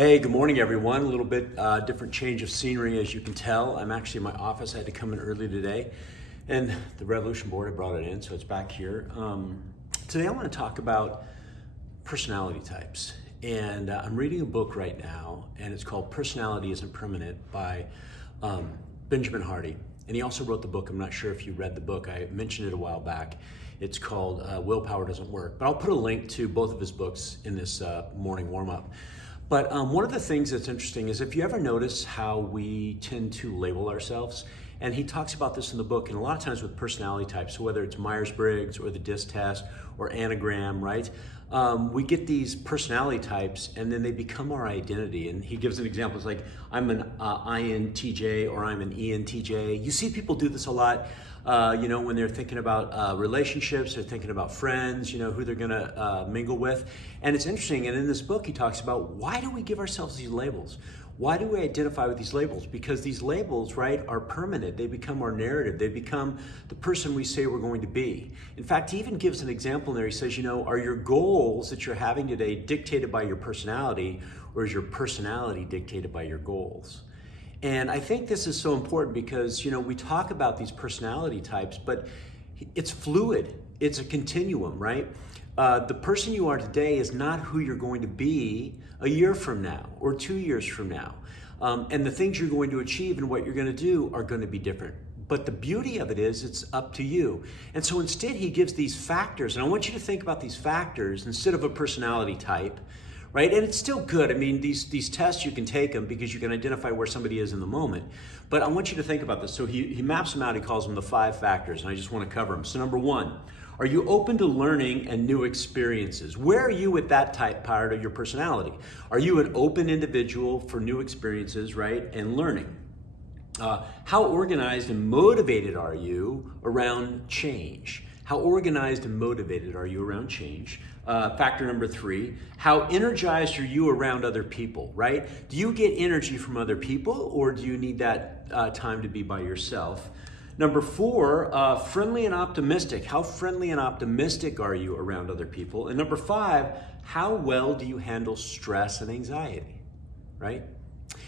Hey, good morning, everyone. A little bit different change of scenery, as you can tell. I'm actually in my office. I had to come in early today, and the Revolution Board, I brought it in, so it's back here. Today, I want to talk about personality types. And I'm reading a book right now, and it's called Personality Isn't Permanent by Benjamin Hardy. And he also wrote the book. I'm not sure if you read the book. I mentioned it a while back. It's called Willpower Doesn't Work. But I'll put a link to both of his books in this morning warm-up. But one of the things that's interesting is if you ever notice how we tend to label ourselves, and he talks about this in the book, and a lot of times with personality types, so whether it's Myers-Briggs or the DISC test or Anagram, right? We get these personality types and then they become our identity. And he gives an example. It's like, I'm an INTJ or I'm an ENTJ. You see people do this a lot, when they're thinking about relationships, they're thinking about friends, who they're gonna mingle with. And it's interesting, and in this book he talks about, why do we give ourselves these labels? Why do we identify with these labels? Because these labels, right, are permanent. They become our narrative. They become the person we say we're going to be. In fact, he even gives an example in there. He says, are your goals that you're having today dictated by your personality, or is your personality dictated by your goals? And I think this is so important because, we talk about these personality types, but it's fluid. It's a continuum, right? The person you are today is not who you're going to be a year from now or 2 years from now. And the things you're going to achieve and what you're going to do are going to be different. But the beauty of it is it's up to you. And so instead he gives these factors, and I want you to think about these factors instead of a personality type, right? And it's still good. I mean, these tests, you can take them because you can identify where somebody is in the moment. But I want you to think about this. So he maps them out. He calls them the 5 factors, and I just want to cover them. So number 1, are you open to learning and new experiences? Where are you with that type part of your personality? Are you an open individual for new experiences, right? And learning. How organized and motivated are you around change? How organized and motivated are you around change? Factor number 3, how energized are you around other people, right? Do you get energy from other people, or do you need that time to be by yourself? Number 4, friendly and optimistic. How friendly and optimistic are you around other people? And number 5, how well do you handle stress and anxiety, right?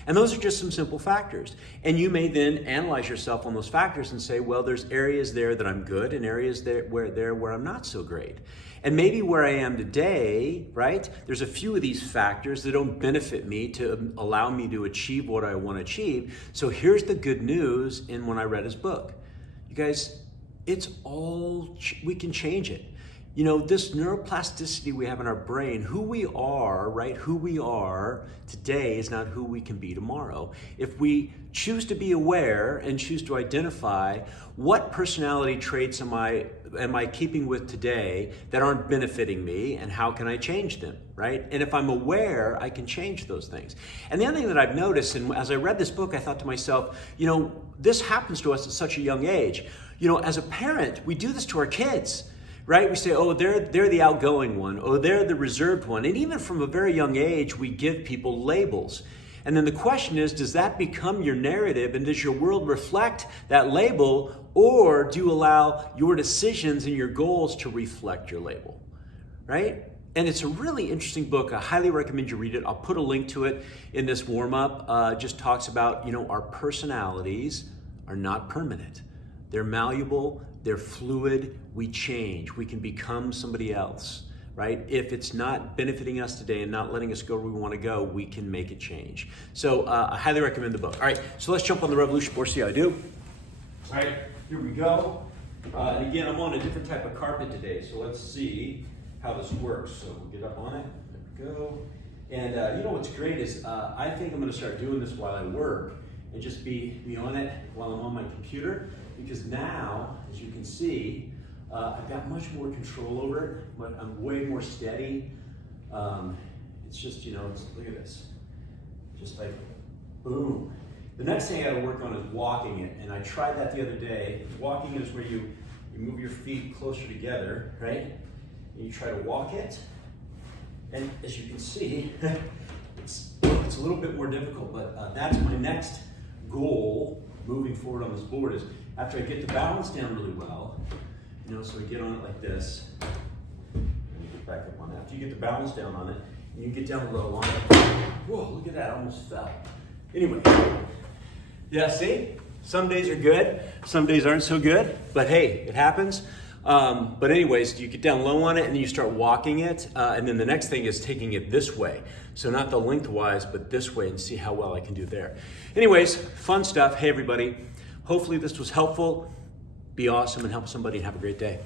And those are just some simple factors. And you may then analyze yourself on those factors and say, well, there's areas there that I'm good and areas there where I'm not so great. And maybe where I am today, right, there's a few of these factors that don't benefit me to allow me to achieve what I want to achieve. So here's the good news in when I read his book. You guys, it's all, we can change it. This neuroplasticity we have in our brain, who we are, right? Who we are today is not who we can be tomorrow. If we choose to be aware and choose to identify what personality traits am I keeping with today that aren't benefiting me, and how can I change them, right? And if I'm aware, I can change those things. And the other thing that I've noticed, and as I read this book, I thought to myself, this happens to us at such a young age. As a parent, we do this to our kids. Right? We say, oh, they're the outgoing one. Oh, they're the reserved one. And even from a very young age, we give people labels. And then the question is, does that become your narrative? And does your world reflect that label? Or do you allow your decisions and your goals to reflect your label? Right? And it's a really interesting book. I highly recommend you read it. I'll put a link to it in this warm-up. Just talks about, our personalities are not permanent. They're malleable, they're fluid, we change, we can become somebody else, right? If it's not benefiting us today and not letting us go where we want to go, we can make a change. So I highly recommend the book. All right, so let's jump on the Revolution Board, see how I do. All right, here we go. And again, I'm on a different type of carpet today, so let's see how this works. So we'll get up on it, there we go. And what's great is I think I'm gonna start doing this while I work and just be on it while I'm on my computer. Because now, as you can see, I've got much more control over it, but I'm way more steady. It's just, look at this. Just like, boom. The next thing I gotta work on is walking it, and I tried that the other day. Walking is where you move your feet closer together, right? And you try to walk it, and as you can see, it's a little bit more difficult, but that's my next goal moving forward on this board is after I get the balance down really well, so I get on it like this, and get back up on that. After you get the balance down on it, You get down low on it. Whoa, look at that, I almost fell. Anyway, yeah, see? Some days are good, some days aren't so good, but hey, it happens. But anyways, you get down low on it and then you start walking it. And then the next thing is taking it this way. So not the lengthwise, but this way, and see how well I can do there. Anyways, fun stuff. Hey everybody, hopefully this was helpful. Be awesome and help somebody and have a great day.